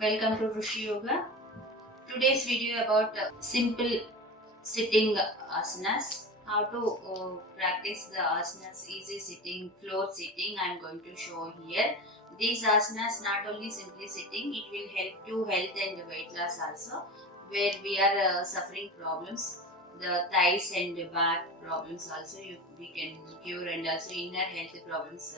Welcome to Rushi Yoga. Today's video about simple sitting asanas. How to practice the asanas, easy sitting, floor sitting. I'm going to show here. These asanas not only simply sitting, it will help to health and weight loss also. Where we are suffering problems, the thighs and back problems also we can cure, and also inner health problems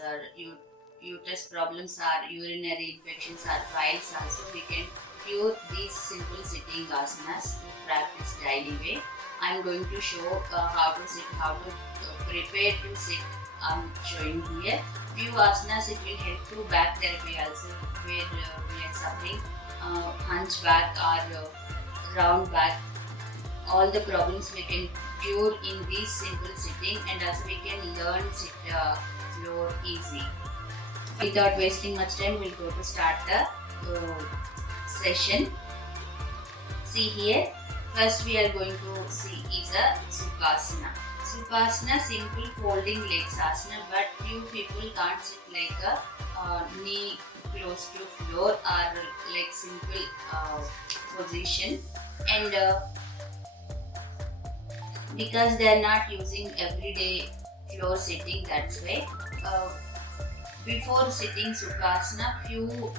uterus problems or urinary infections or piles also we can cure these simple sitting asanas to practice daily way. I'm going to show how to sit, how to prepare to sit. I'm showing here few asanas. It will help to back therapy also, where we are suffering hunchback or round back. All the problems we can cure in this simple sitting, and also we can learn sit floor easy. Without wasting much time, we'll go to start the session. See here, first we are going to see is a Sukhasana. Sukhasana, simple folding legs asana, but few people can't sit like a knee close to floor or like simple position, and because they are not using everyday floor sitting, that's why before sitting Sukhasana, few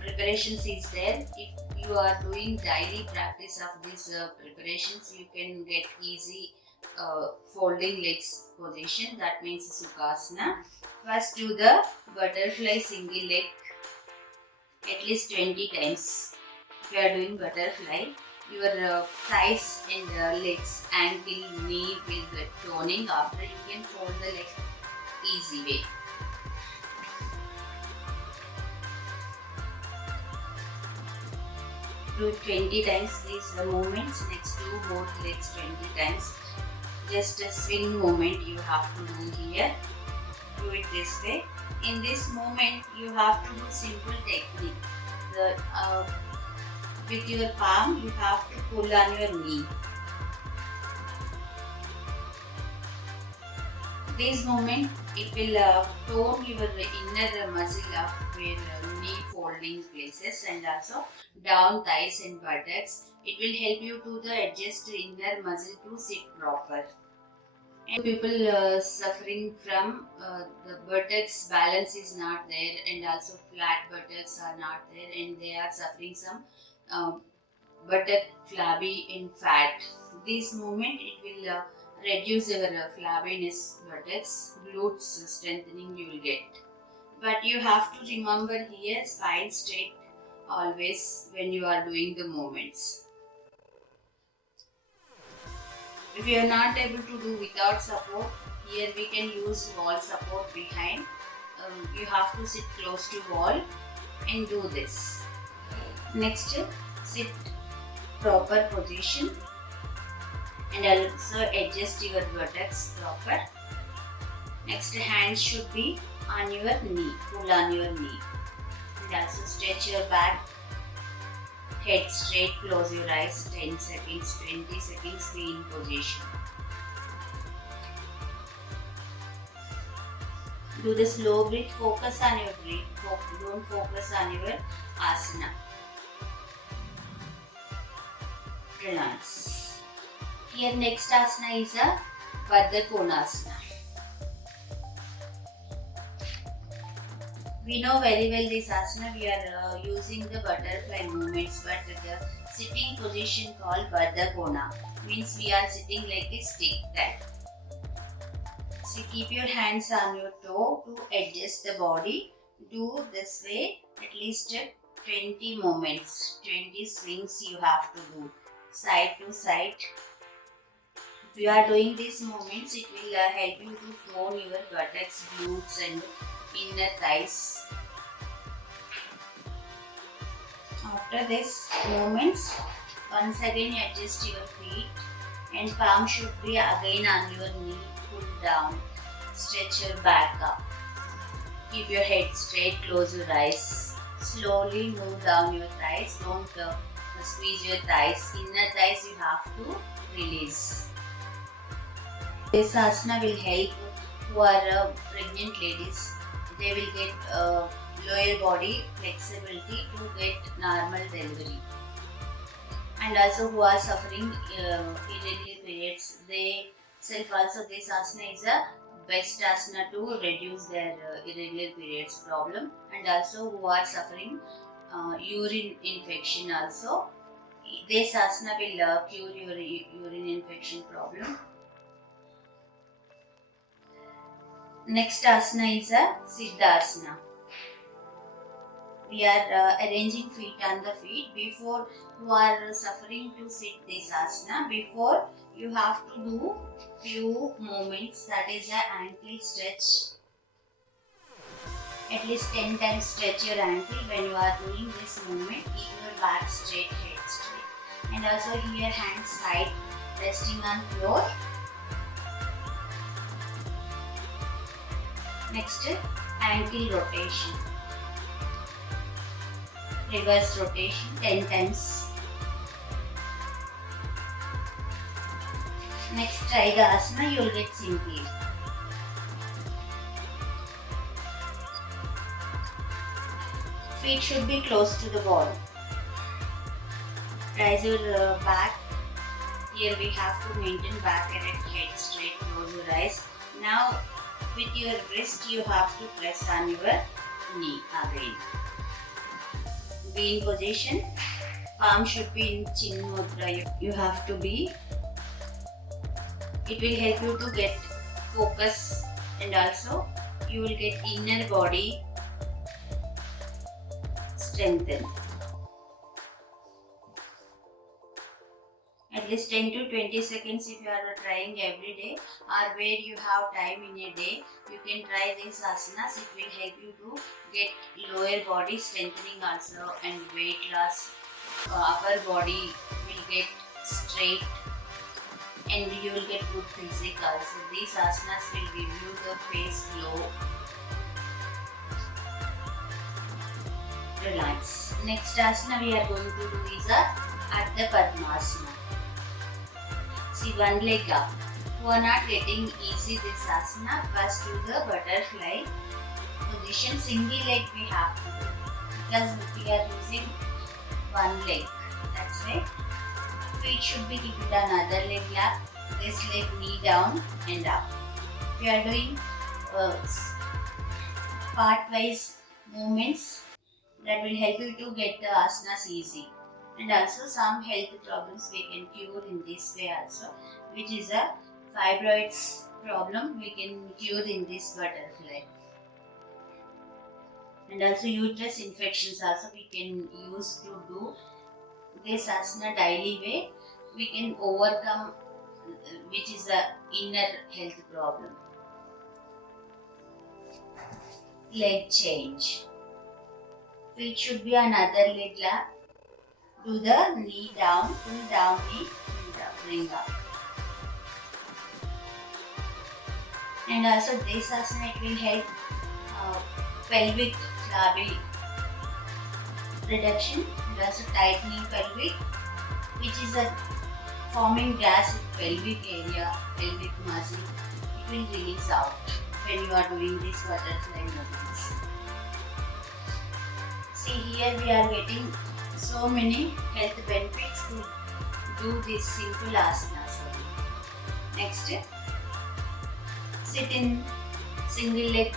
preparations is there. If you are doing daily practice of these preparations, you can get easy folding legs position. That means Sukhasana. First do the butterfly single leg at least 20 times. If you are doing butterfly, your thighs and legs, ankle, knee will get toning. After you can fold the leg easy way. Do 20 times these movements. Next do both legs 20 times. Just a swing movement you have to do here. Do it this way. In this movement you have to do simple technique. With your palm you have to pull on your knee. This movement it will tone your inner muscle of where knee folding places, and also down thighs and buttocks. It will help you to adjust inner muscle to sit proper. And people suffering from the buttocks balance is not there, and also flat buttocks are not there, and they are suffering some uh, buttock flabby and fat. This movement it will reduce your flabbiness buttocks, glutes strengthening you will get. But you have to remember here spine straight always when you are doing the movements. If you are not able to do without support, here we can use wall support behind. You have to sit close to wall and do this. Next, sit proper position and also adjust your buttocks proper. Next, hands should be on your knee, pull on your knee, and also stretch your back, head straight, close your eyes, 10 seconds, 20 seconds, be in position. Do the slow breath, focus on your breath, don't focus on your asana. Relax. Here next asana is a Baddha Konasana. We know very well this asana, we are using the butterfly movements, but the sitting position called Baddha Kona means we are sitting like this, stick that. So keep your hands on your toe to adjust the body. Do this way at least 20 movements, 20 swings you have to do, side to side. If you are doing these movements, it will help you to tone your buttocks, glutes and inner thighs. After this movements, once again you adjust your feet and palm should be again on your knee, pull down, stretch your back up. Keep your head straight, close your eyes. Slowly move down your thighs, don't squeeze your thighs. Inner thighs you have to release. This asana will help who are pregnant ladies. they will get lower body flexibility to get normal delivery. And also who are suffering irregular periods, they self also this asana is a best asana to reduce their irregular periods problem. And also who are suffering urine infection also, this asana will cure your urine infection problem. Next asana is a Siddhasana. We are arranging feet on the feet. Before you are suffering to sit this asana, before you have to do few movements, that is a ankle stretch. At least 10 times stretch your ankle when you are doing this movement. Keep your back straight, head straight. And also here hands side resting on floor. Next, ankle rotation. Reverse rotation 10 times. Next, try the asana, you will get simply. Feet should be close to the wall. Raise your back. Here we have to maintain back erect, head straight, close your eyes. Now with your wrist you have to press on your knee again. Be in position. Palm should be in chin mudra. You have to be. It will help you to get focus, and also you will get inner body strengthened. At least 10 to 20 seconds if you are trying every day, or where you have time in a day, you can try these asanas. It will help you to get lower body strengthening also, and weight loss. Upper body will get straight, and you will get good physique also. These asanas will give you the face glow. Relax. Next asana we are going to do is a Ardha Padmasana. See, one leg up. Who are not getting easy this asana, first do the butterfly position. Single leg we have to do because we are using one leg. That's right. Feet should be kept on other leg lap. This leg knee down and up. We are doing part-wise movements that will help you to get the asanas easy. And also some health problems we can cure in this way also, which is a fibroids problem we can cure in this butterfly. And also uterus infections also we can use to do this asana daily way. We can overcome which is a inner health problem. Leg change. Feet should be on other leg lap. Do the knee down, pull down knee, pull down, bring up. And also this asana, it will help pelvic flabby reduction, and also tightening pelvic, which is a forming gas in pelvic area, pelvic muscle. It will release out when you are doing this butterfly movements. See, here we are getting so many health benefits to do this simple asanas. Next, sit in single leg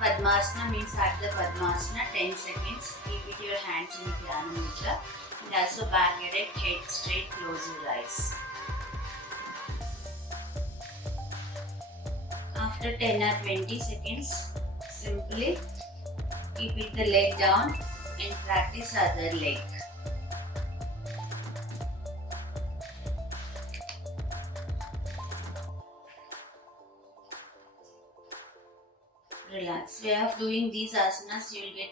Padmasana, means Ardha Padmasana, 10 seconds. Keep it your hands in Dhyana Mudra, and also back erect, head straight, close your eyes. After 10 or 20 seconds, simply keep it the leg down and practice other leg. Relax. Way of doing these asanas, you will get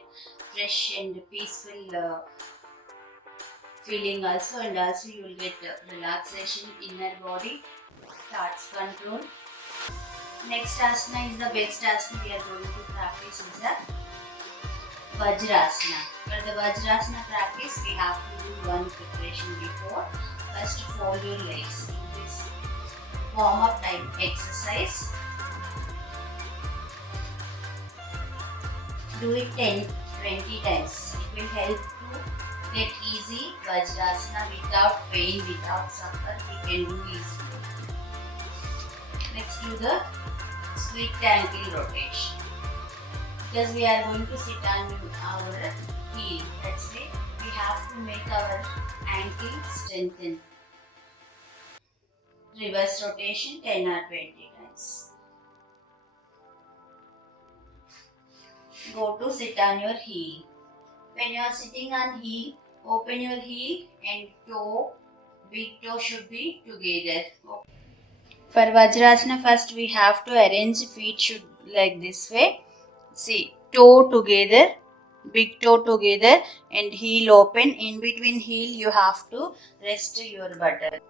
fresh and peaceful feeling also, and also you will get relaxation, inner body, thoughts control. Next asana is the best asana we are going to practice is the Vajrasana. For the Vajrasana practice, we have to do one preparation before. First, fold your legs in this warm-up type exercise. do it 10-20 times. It will help to get easy Vajrasana without pain, without suffer. We can do easily. Let's do the sweet ankle rotation. Because we are going to sit on our heel. That's why we have to make our ankle strengthen. Reverse rotation 10 or 20 times. Go to sit on your heel. When you are sitting on heel, open your heel and big toe should be together. For Vajrasana, first we have to arrange feet should like this way. See, toe together, big toe together and heel open. In between heel you have to rest your butt.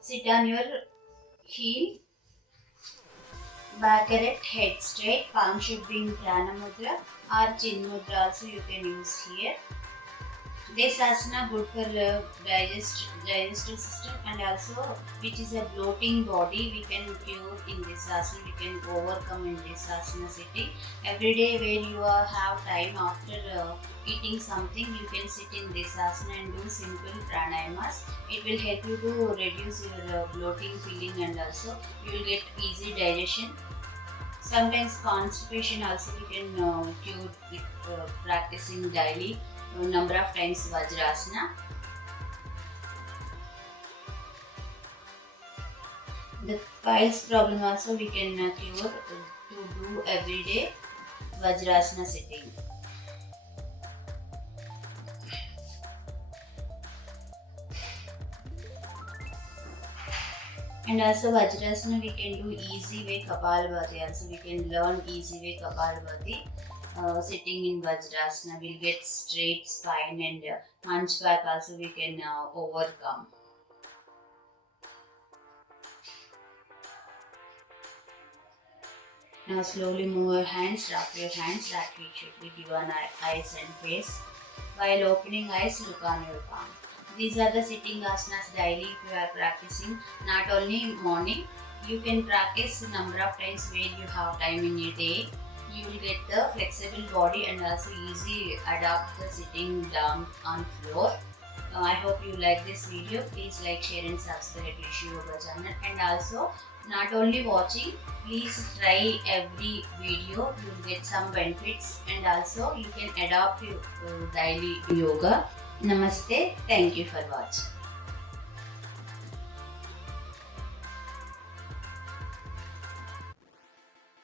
Sit on your heel, back erect, head straight, palm should be in Prana Mudra or Chin Mudra also you can use here. This asana good for digestive system and also which is a bloating body we can cure in this asana, we can overcome in this asana sitting. Every day when you have time after eating something you can sit in this asana and do simple pranayamas. It will help you to reduce your bloating feeling and also you will get easy digestion. Sometimes constipation also we can cure with practicing daily number of times Vajrasana. The piles problem also we can cure to do every day Vajrasana sitting. And also Vajrasana we can do easy way Kapalabhati also we can learn easy way Kapalabhati. Sitting in Vajrasana will get straight spine and hunchback also we can overcome. Now slowly move your hands, wrap your hands, that feet should be given eyes and face. While opening eyes, look on your palm. These are the sitting asanas daily if you are practicing, not only morning. You can practice a number of times when you have time in a day. You will get the flexible body and also easy adapt the sitting down on floor. I hope you like this video. Please like, share and subscribe to Rishi Yoga channel. And also not only watching, please try every video. You will get some benefits and also you can adopt your daily yoga. Namaste. Thank you for watching.